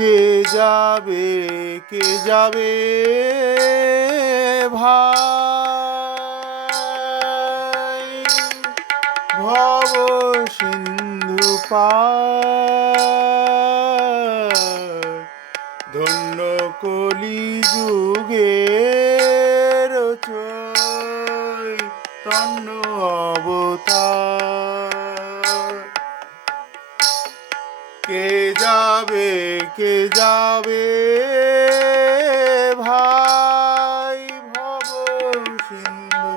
কে যাবে কে যাবে ভাই? ভব সিন্ধু ধন্য কলি যুগের তন্ন অবতার। কে যাবে কে যাবে? ভাই ভব সিন্ধু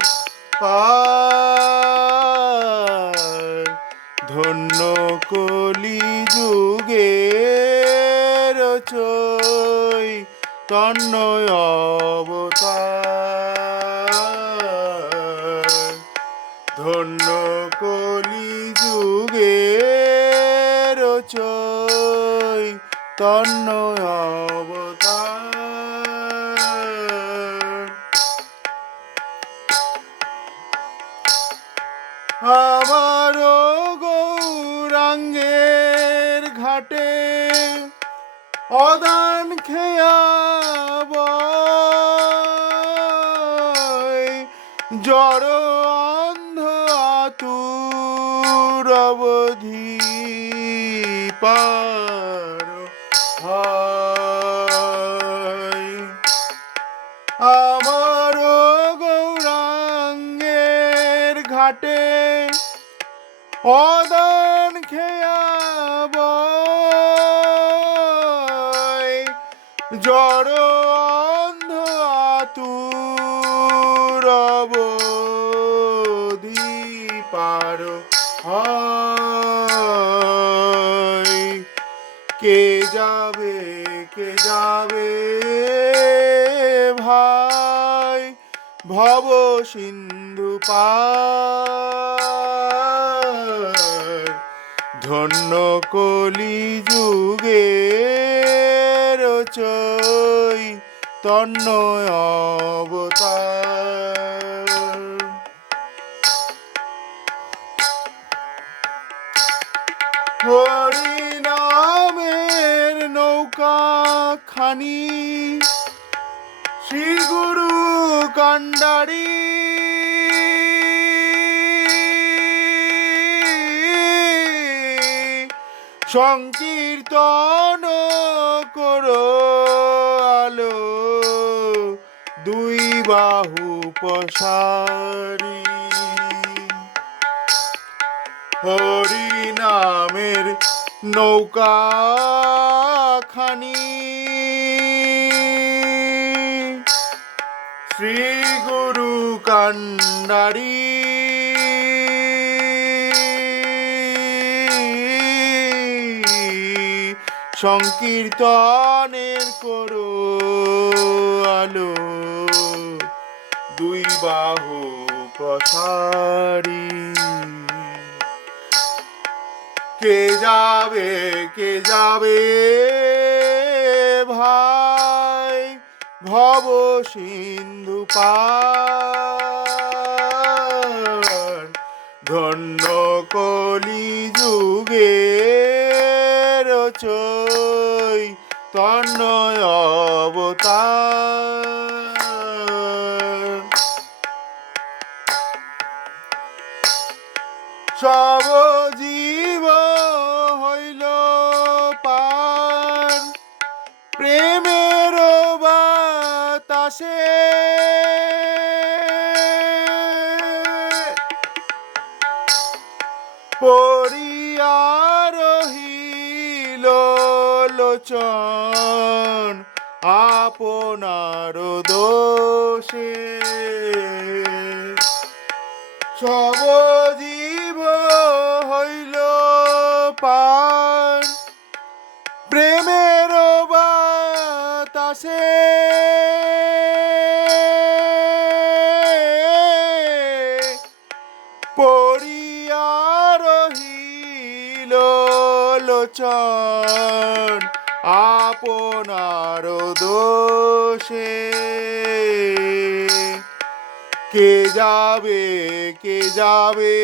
ধন্য কলি যুগের চৈ তন্নয় অবতার। চৈ তন্নয় অবতার আমারও গৌরাঙ্গের ঘাটে অদান খেয়াব। জড় অন্ধ আতুর অবধি পার ঘাটে অদান খেয়াব। জড় অন্ধ আতুর পার কে যাবে ভব সিন্ধু ধন্য কলি যুগের চৈ তন্নয় অবতার। হরিনামের নৌকা খানি শ্রী গুরু কান্ডারি। সংকীর্তন করো আলো দুই বাহু পসারি হরি নামের নৌকা খানি। শ্রী গুরু কান্ডারি। সংকীর্তনের করো আলো। দুই বাহু পসারি কে যাবে কে যাবে ভাই? ভব সিন্ধু পার কলি যুগের চৈ তন্নয় অবতার। সব জীব রহিল লোচন আপনার দোষে। সব জীব হইল পার প্রেমের বাতাসে লোচন আপনার দোষে। কে যাবে কে যাবে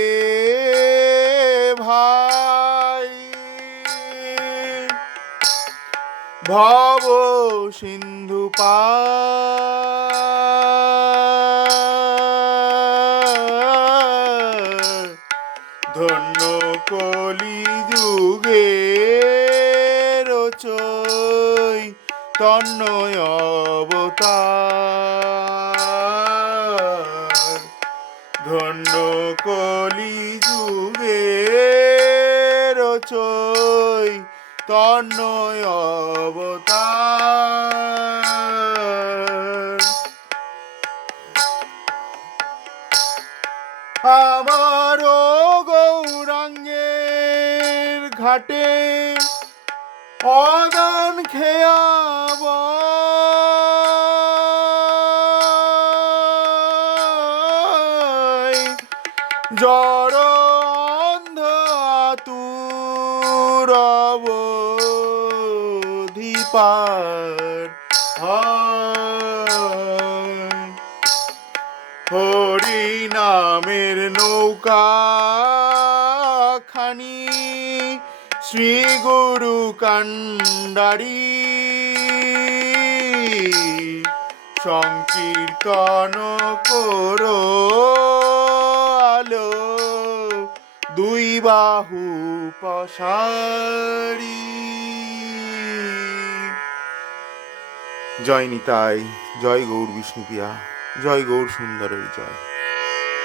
ভাই? ভব সিন্ধু পার ধন্য কলি যুগে রচই তন্ময় অবতার। ধন্য কলি যুগে রচই তন্ময় অবতার। আমারও ঘাটে অদান খেয়াব। জড় অন্ধ আতুরব ধীপার হরি নামের নৌকা শ্রী গুরু কান্ডারি সংকীর্তন করো আলো, দুই বাহু পশারি জয় নিতাই, জয় গৌর বিষ্ণুপ্রিয়া জয় গৌর সুন্দরের জয়।